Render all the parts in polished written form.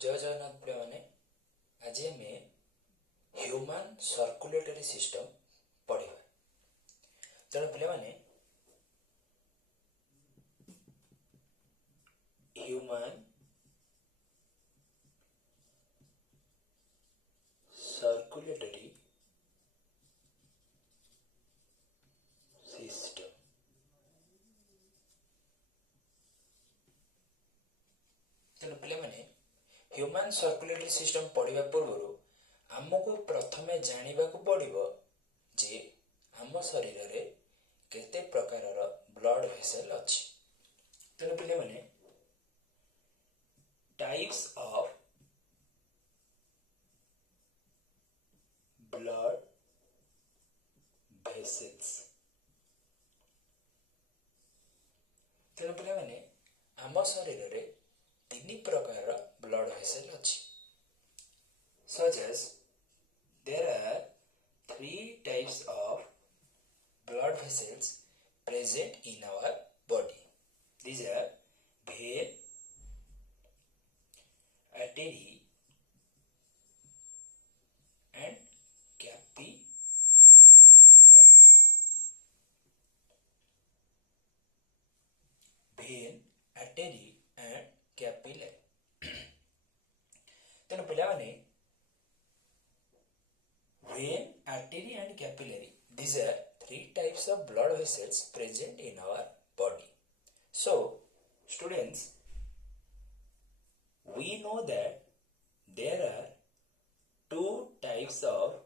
जय जगन्नाथ प्रिय आज आम ह्यूमन सर्कुलेटरी सिस्टम पढ़ा। तेणु पे ह्यूमन सर्कुलेटरी सिस्टम तेणु पे ह्यूमन सर्कुलेटरी सिस्टम पढ़ा पूर्व आमको प्रथम जानवा पड़ो जे आम शरीर में केते प्रकार ब्लड वेसल अच्छी। तेणु पे टाइप्स ऑफ ब्लड वेसल्स। तेणु पे आम शरीर में तीन प्रकार ब्लड वेसल अच्छी। Such as there are three types of blood vessels present in our body. These are vein, artery and capillary. Vein, artery and capillary. तेणु पिलाने vein, artery and capillary, these are three types of blood vessels present in our body. So students, we know that there are two types of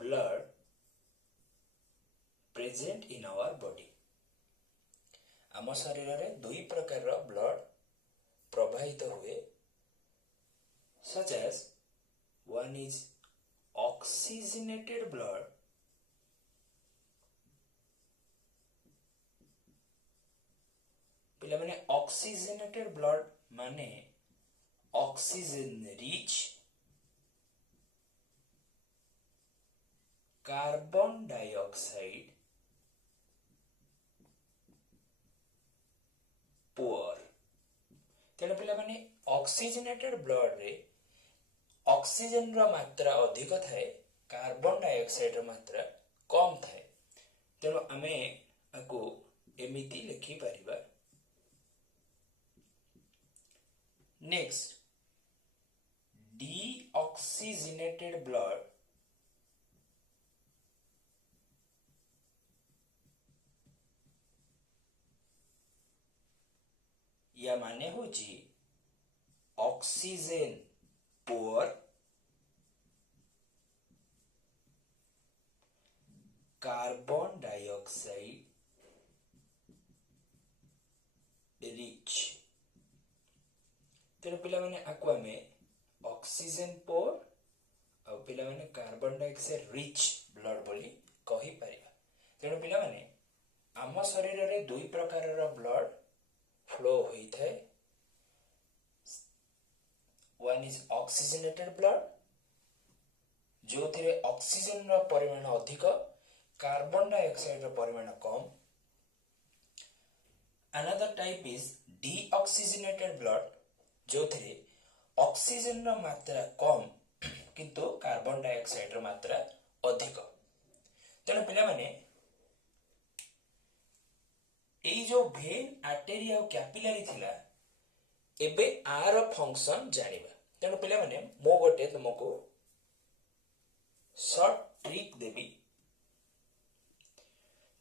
blood present in our body. आम शरीर में दुई प्रकार blood प्रवाहित हुए, such as one is oxygenated blood पिला माने oxygenated blood माने oxygen rich carbon dioxide poor. तेणु पिला माने ऑक्सीजनेटेड ब्लड रे ऑक्सीजन रो मात्रा अधिक थाए, कार्बन डाइऑक्साइड रो मात्रा कम थाए। तेणु आमे आको एमिति लिखि परिबा। नेक्स्ट, डीऑक्सीजनेटेड ब्लड या माने होची oxygen poor, carbon dioxide rich. तेणु पिला माने आको आमे ऑक्सीजन पुअर आ पिला माने कार्बन डाइऑक्साइड रिच ब्लड बोली कहि परिबा। तेणु पिला माने आम शरीर रे दुई प्रकार ब्लड फ्लो होई थाए। One is oxygenated blood जो थिरे ऑक्सीजन रो परिमाण अधिक, कार्बन डाइऑक्साइड रो परिमाण कम। Another type is deoxygenated blood जो थिरे ऑक्सीजन रो मात्रा कम किंतु कार्बन डाइऑक्साइड रो मात्रा अधिक। तेणु पिला माने एई जो वेन, आर्टेरी और कैपिलरी थिला एबे आर फंक्शन जानिबा। तेणु पिला माने मो गोटे तुमको शॉर्ट ट्रिक देबी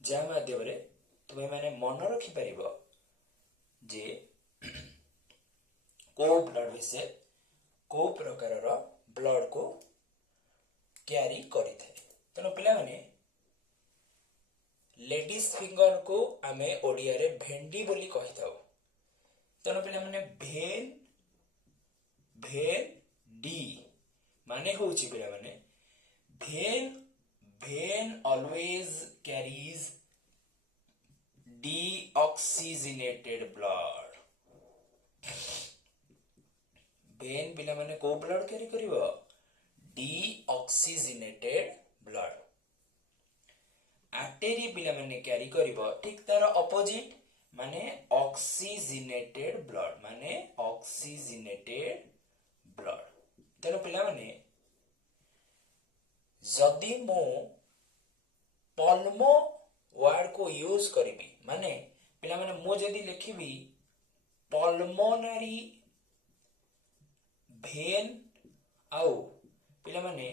जा माध्यम रे तुमे माने मन रखि परिबो जे को ब्लड वेसल को प्रकार रो ब्लड को कैरी करि थाए। तेणु पिला माने लेडीज फिंगर को आमे ओडिया रे भेंडी बोली कहि थाउ। तेणु पिला माने भेन भेन डी माने होउची पिला माने भेन भेन ऑलवेज कैरीज डीऑक्सीजनेटेड ब्लड। भेन पिला माने को ब्लड कैरी करिवो? Deoxygenated blood. आर्टेरी पिला माने कैरी करिवो ठीक तार अपोजिट, माने ऑक्सीजनेटेड ब्लड माने ऑक्सीजनेटेड ब्लड। तेणु पिला माने जदि मु पल्मो वर्ड को यूज करी माने पिला माने मु जदि लिखिबी पल्मोनरी भेन आउ पिला माने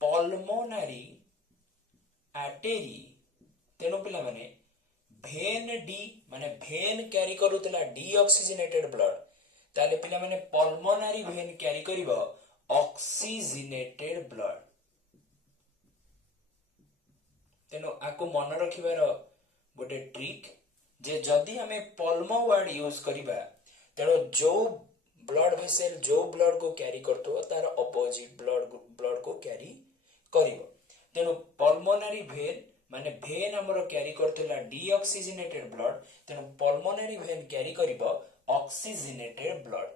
पल्मोनरी आर्टेरी तेणु पिला माने भेन डी माने भेन कैरी करूतला डीऑक्सीजनेटेड ब्लड ताले पिला माने पल्मोनरी भेन कैरी करिवो ऑक्सीजनेटेड ब्लड। तेणु आको मन रखिबार गोटे ट्रिक जे जदि हमें पल्मो वर्ड यूज करिबा तेणु जो ब्लड वेसल जो ब्लड को कैरी करतो तार अपोजिट ब्लड को कैरी करिवो। तेणु पल्मोनरी भेन माने भेन हमरो कैरी करथला डीऑक्सीजनेटेड ब्लड तेणु पल्मोनरी भेन कैरी करिवो ऑक्सीजनेटेड ब्लड।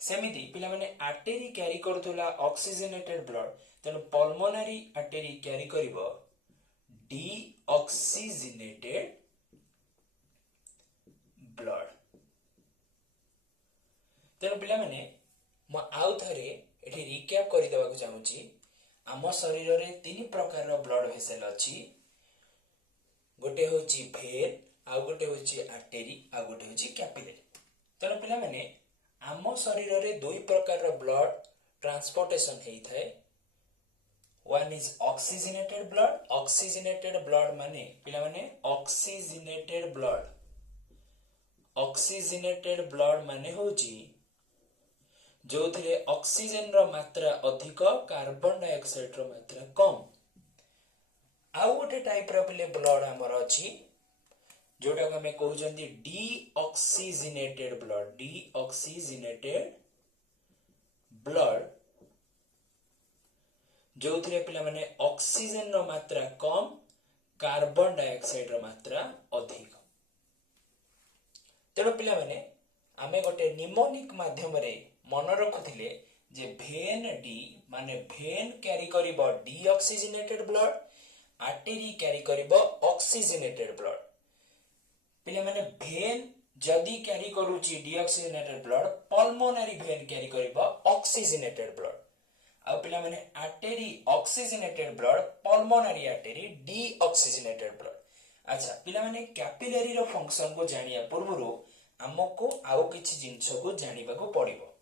सेमिति पिला माने आर्टेरी कैरी करथला ऑक्सीजनेटेड ब्लड तेणु पल्मोनरी आर्टेरी कैरी करिवो डीऑक्सीजनेटेड ब्लड। तेणु पिला माने म आउ थरे एठी रिकैप करि देबाक चाहूची आम शरीर रे तीन प्रकार ब्लड वेसल अछि गोटे होची भेन आ गोटे होची आर्टेरी आ गोटे होची कैपिलरी। तेणु पिला माने आम शरीर रे दुई प्रकार ब्लड ट्रांसपोर्टेशन हेई थाए वन इज ऑक्सीजनेटेड ब्लड माने पिला माने ऑक्सीजनेटेड ब्लड माने होची जो थिले ऑक्सीजन रो मात्रा अधिक कार्बन डाइऑक्साइड रो मात्रा कम। आउ गोटे टाइप रो पिले ब्लड हमर अछि जोटा को हमें कहउजंदी डीऑक्सीजनेटेड ब्लड जो थिले पिला माने ऑक्सीजन रो मात्रा कम कार्बन डाइऑक्साइड रो मात्रा अधिक। तेणु पिला माने आमे गोटे निमोनिक माध्यम रे मन रखुथिले जे भेन डी माने भेन कैरी करिवो डीऑक्सीजनेटेड ब्लड आर्टेरी कैरी करिवो ऑक्सीजनेटेड ब्लड। पिला माने भेन जदी कैरी करूची deoxygenated blood pulmonary vein carry करिवो ऑक्सीजनेटेड ब्लड आ पिला माने artery oxygenated blood pulmonary artery deoxygenated blood. अच्छा पिला माने कैपिलरी रो फंक्शन को जानिया पूर्वरो हमको आउ किछि जिंस को जानिबा को पड़िबो।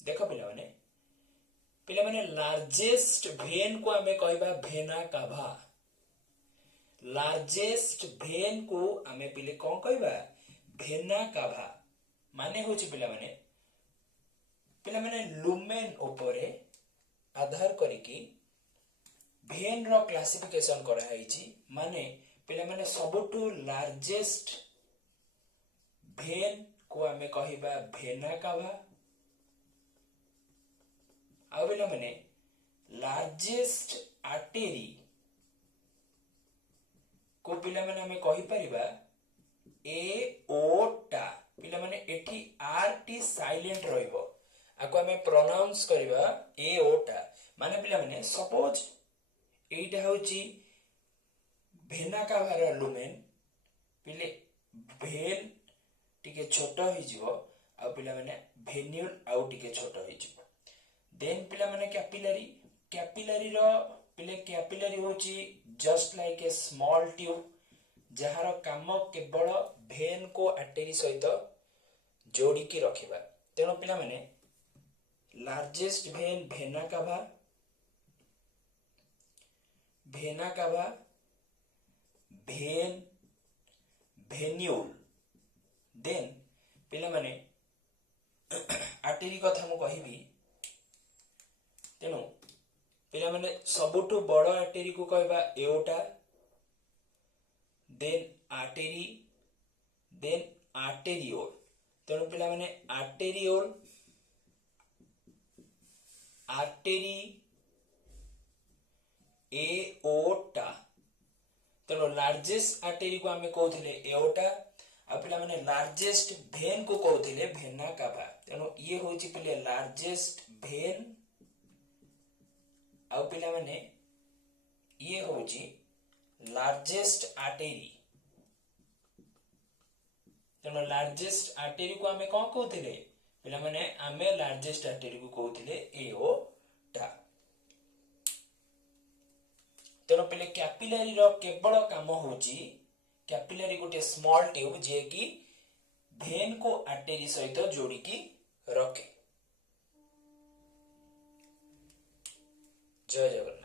देखो पिला माने लार्जेस्ट भेन को हमें कहबा भेना काभा। लार्जेस्ट भेन को हमें पिले कौन कहबा भेना काभा माने होची पिला माने लुमेन ऊपरे आधार करिकी भेन रो क्लासिफिकेशन करा हैची माने पिला माने सबटू लार्जेस्ट भेन को हमें कहबा भेना काभा आ पिला माने लार्जेस्ट आर्टेरी को पिला माने हमें कहि परिबा एओटा। पिला माने एठी आर टी साइलेंट रहइबो आको हमें प्रोनाउंस करिबा एओटा माने पिला माने सपोज एटा होची भेना का भार लुमेन पिले भेन टिके छोटो ही जीवो आ पिला माने भेन्यूल आउ टिके छोटो ही जीवो। देन पिला माने कैपिलरी रो पिले कैपिलरी होची just like a small tube जहार काम केवल भेन को आर्टेरी सहित जोड़ी की रखिबा। तेणु पिला माने लार्जेस्ट भेन भेना काभा भेन भेन्यूल। देन पिला माने आर्टेरी कथा मु कहिबी तेणु पिला माने सबुठु बड़ आर्टेरी को कहबा aorta then artery then arteriole. तेणु पिला माने आर्टेरियोल आर्टेरी एओटा। तेणु लार्जेस्ट आर्टेरी को हमें कहउथिले एओटा आ पिला माने लार्जेस्ट भेन को कहउथिले भेना काभा। तेणु ये होची पिले लार्जेस्ट भेन आ पिला माने ये होची लार्जेस्ट आर्टेरी तेणु लार्जेस्ट आर्टेरी को आमे कौन कहते पिला माने आमे लार्जेस्ट आर्टेरी को कहते एओर्टा तेणु पिले कैपिलरी रो केवल काम होची कैपिलरी गोटे स्मॉल ट्यूब जे कि भेन को आर्टेरी सहित जोड़ी की रखे। जय जगन्नाथ।